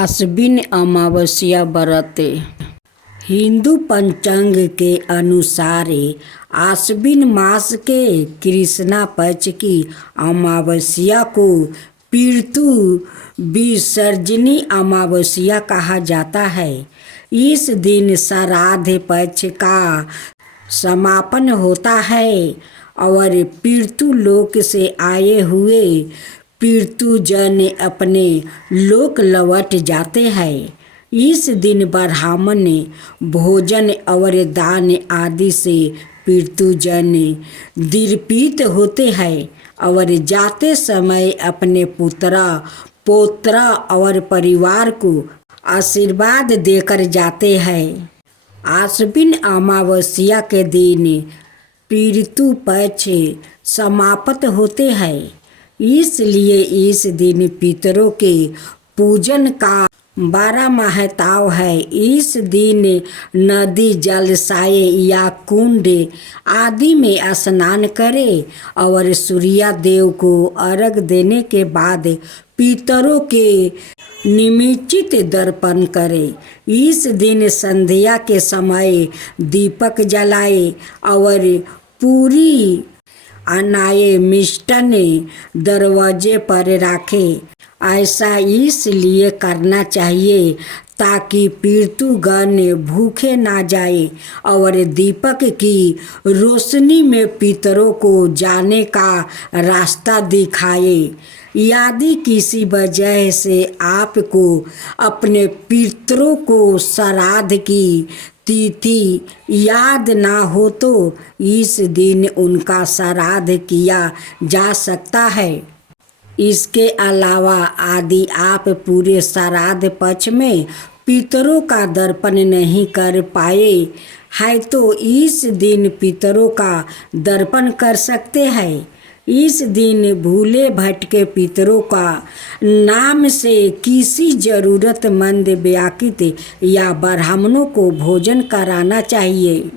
आश्विन अमावस्या व्रत हिंदू पंचांग के अनुसार आश्विन मास के कृष्णा पक्ष की अमावस्या को पितृ विसर्जनी अमावस्या कहा जाता है। इस दिन श्राद्ध पक्ष का समापन होता है और पितृलोक से आए हुए पितृजन अपने लोक लौट जाते हैं। इस दिन ब्राह्मण भोजन और दान आदि से पितृजन दीर्पित होते हैं और जाते समय अपने पुत्र पौत्र और परिवार को आशीर्वाद देकर जाते हैं। आश्विन अमावस्या के दिन पितृ पक्ष समाप्त होते हैं, इसलिए इस दिन पितरों के पूजन का बड़ा महत्व है। इस दिन नदी जलाशय या कुंड आदि में स्नान करें और सूर्य देव को अर्घ देने के बाद पितरों के निमित्त तर्पण करें। इस दिन संध्या के समय दीपक जलाएं और पूरी अनाए मिष्टान दरवाजे पर रखें। ऐसा इसलिए करना चाहिए ताकि पितृगण भूखे ना जाए और दीपक की रोशनी में पितरों को जाने का रास्ता दिखाए। यदि किसी वजह से आपको अपने पितरों को श्राद्ध की तिथि याद ना हो तो इस दिन उनका श्राद्ध किया जा सकता है। इसके अलावा यदि आप पूरे श्राद्ध पक्ष में पितरों का तर्पण नहीं कर पाए हैं तो इस दिन पितरों का तर्पण कर सकते हैं। इस दिन भूले भटके पितरों का नाम से किसी जरूरतमंद व्यक्ति या ब्राह्मणों को भोजन कराना चाहिए।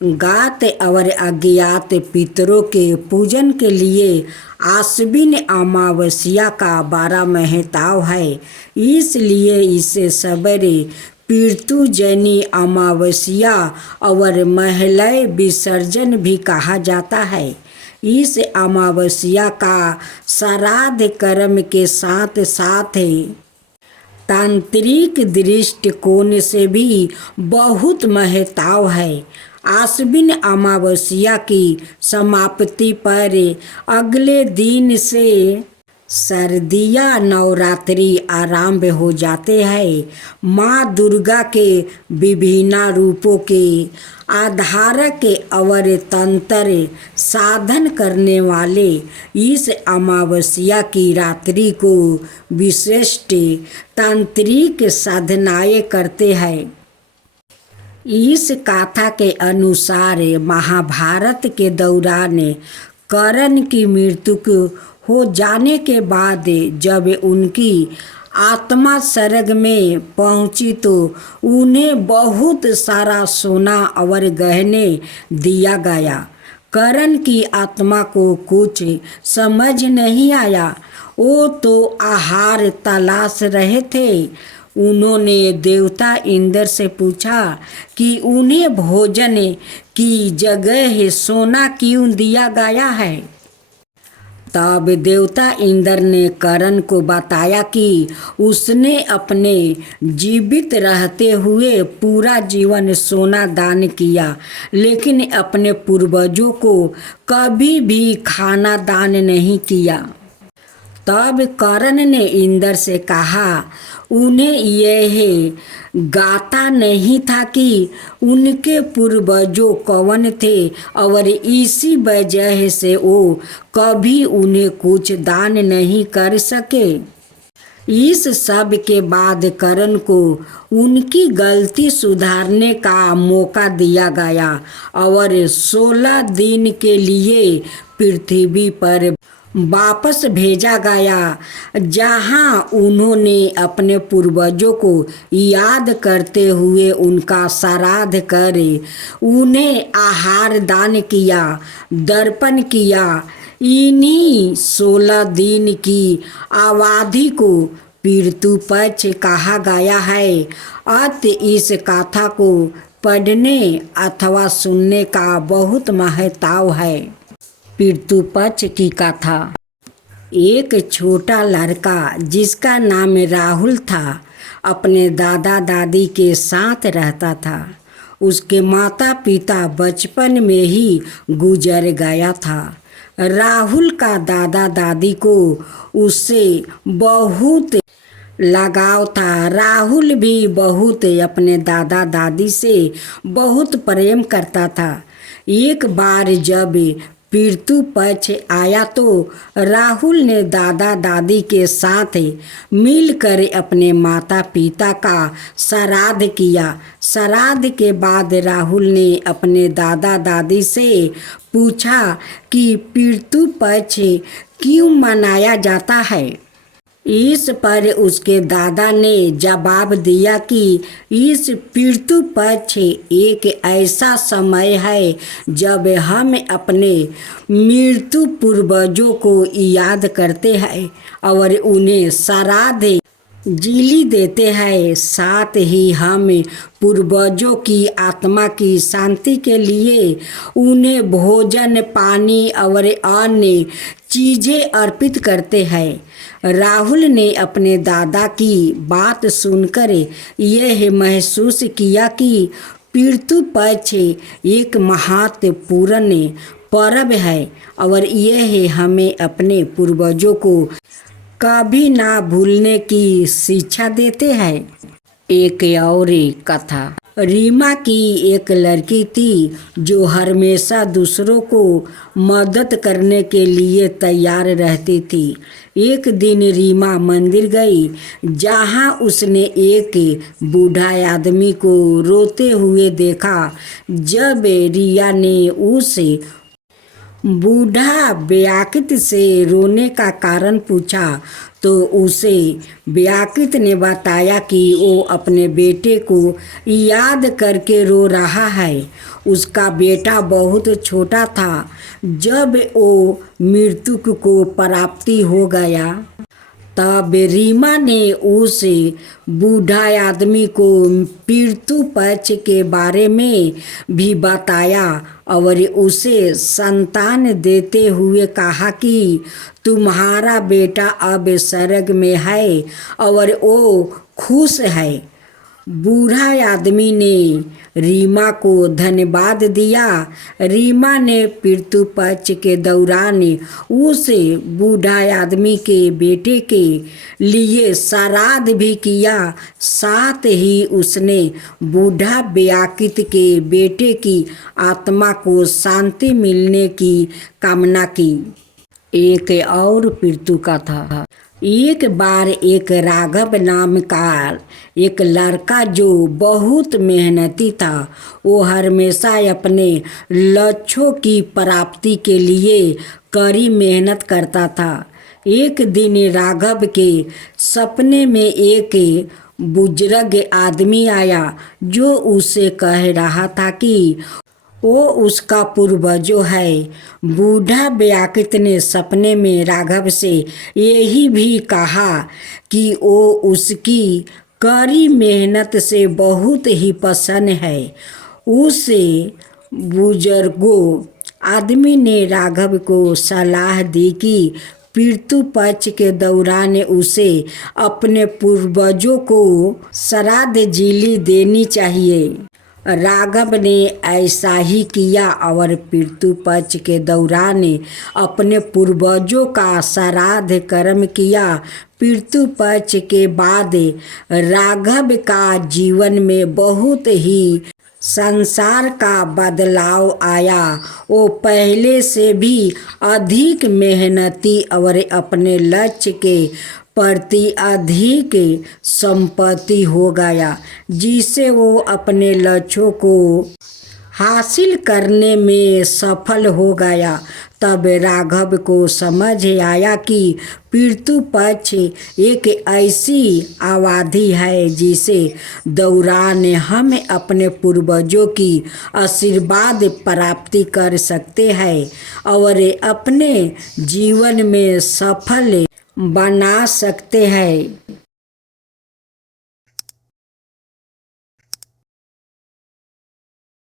ज्ञात और अज्ञात पितरों के पूजन के लिए आश्विन अमावस्या का बड़ा महत्व है, इसलिए इसे सवेरे पितृजनी अमावस्या और महिला विसर्जन भी कहा जाता है। इस अमावस्या का श्राद्ध कर्म के साथ साथ तांत्रिक दृष्टिकोण से भी बहुत महत्व है। आश्विन अमावस्या की समाप्ति पर अगले दिन से सर्दिया नवरात्रि आरंभ हो जाते हैं। माँ दुर्गा के विभिन्न रूपों के आधारक और तंत्र साधन करने वाले इस अमावस्या की रात्रि को विशिष्ट तांत्रिक साधनाएं करते हैं। इस कथा के अनुसार महाभारत के दौरान कर्ण की मृत्यु हो जाने के बाद जब उनकी आत्मा स्वर्ग में पहुंची तो उन्हें बहुत सारा सोना और गहने दिया गया। कर्ण की आत्मा को कुछ समझ नहीं आया, वो तो आहार तलाश रहे थे। उन्होंने देवता इंद्र से पूछा कि उन्हें भोजन की जगह सोना क्यों दिया गया है। तब देवता इंद्र ने कर्ण को बताया कि उसने अपने जीवित रहते हुए पूरा जीवन सोना दान किया, लेकिन अपने पूर्वजों को कभी भी खाना दान नहीं किया। तब कर्ण ने इंद्र से कहा, उन्हें यह गाता नहीं था कि उनके पूर्वजों कौन थे और इसी वजह से वो कभी उन्हें कुछ दान नहीं कर सके। इस सब के बाद कर्ण को उनकी गलती सुधारने का मौका दिया गया और 16 दिन के लिए पृथ्वी पर वापस भेजा गया, जहां उन्होंने अपने पूर्वजों को याद करते हुए उनका श्राद्ध कर उन्हें आहार दान किया, तर्पण किया। इन्हीं 16 दिन की अवधि को पितृ पक्ष कहा गया है। अत इस कथा को पढ़ने अथवा सुनने का बहुत महत्व है। पितृ पक्ष की कथा। एक छोटा लड़का जिसका नाम राहुल था, अपने दादा दादी के साथ रहता था। उसके माता पिता बचपन में ही गुजर गया था। राहुल का दादा दादी को उससे बहुत लगाव था। राहुल भी बहुत अपने दादा दादी से बहुत प्रेम करता था। एक बार जब पितृ पक्ष आया तो राहुल ने दादा दादी के साथ मिलकर अपने माता पिता का श्राद्ध किया। श्राद्ध के बाद राहुल ने अपने दादा दादी से पूछा कि पितृ पक्ष क्यों मनाया जाता है। इस पर उसके दादा ने जवाब दिया कि इस पितृ पक्ष एक ऐसा समय है जब हम अपने मृत्यु पूर्वजों को याद करते हैं और उन्हें श्राद्ध जीली देते हैं। साथ ही हम पूर्वजों की आत्मा की शांति के लिए उन्हें भोजन पानी और अन्य चीज़ें अर्पित करते हैं। राहुल ने अपने दादा की बात सुनकर यह महसूस किया कि पितृ पक्ष एक महत्वपूर्ण पर्व है और यह हमें अपने पूर्वजों को कभी ना भूलने की शिक्षा देते हैं। एक और कथा। रीमा की एक लड़की थी जो हमेशा दूसरों को मदद करने के लिए तैयार रहती थी। एक दिन रीमा मंदिर गई जहां उसने एक बूढ़ा आदमी को रोते हुए देखा। जब रिया ने उस बूढ़ा व्याकृत से रोने का कारण पूछा तो उसे व्याकृत ने बताया कि वो अपने बेटे को याद करके रो रहा है। उसका बेटा बहुत छोटा था जब वो मृत्यु को प्राप्ति हो गया। तब रीमा ने उस बूढ़ा आदमी को पितृ पक्ष के बारे में भी बताया और उसे संतान देते हुए कहा कि तुम्हारा बेटा अब स्वर्ग में है और वो खुश है। बूढ़ा आदमी ने रीमा को धन्यवाद दिया। रीमा ने पितृ पक्ष के दौरान उस बूढ़ा आदमी के बेटे के लिए श्राद्ध भी किया। साथ ही उसने बूढ़ा व्याकृत के बेटे की आत्मा को शांति मिलने की कामना की। एक और पितृ कथा। एक बार एक राघव नाम का एक लड़का जो बहुत मेहनती था, वो हमेशा अपने लक्ष्यों की प्राप्ति के लिए कड़ी मेहनत करता था। एक दिन राघव के सपने में एक बुजुर्ग आदमी आया जो उसे कह रहा था कि वो उसका पूर्वजो है। बूढ़ा व्याकृत ने सपने में राघव से यही भी कहा कि वो उसकी कड़ी मेहनत से बहुत ही प्रसन्न है। उस बुजुर्गो आदमी ने राघव को सलाह दी कि पितृ पक्ष के दौरान उसे अपने पूर्वजों को श्राद्ध जीली देनी चाहिए। राघव ने ऐसा ही किया और पितृ पक्ष के दौरान अपने पूर्वजों का श्राद्ध कर्म किया। पितृ पक्ष के बाद राघव का जीवन में बहुत ही संसार का बदलाव आया। वो पहले से भी अधिक मेहनती और अपने लक्ष्य के प्रति अधिक संपत्ति हो गया, जिससे वो अपने लक्ष्यों को हासिल करने में सफल हो गया। तब राघव को समझ आया कि पितृ पक्ष एक ऐसी अवधि है जिसे दौरान हम अपने पूर्वजों की आशीर्वाद प्राप्ति कर सकते हैं और अपने जीवन में सफल बना सकते हैं।